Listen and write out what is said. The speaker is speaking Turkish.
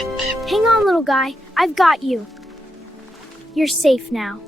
Hang on, little guy. I've got you. You're safe now.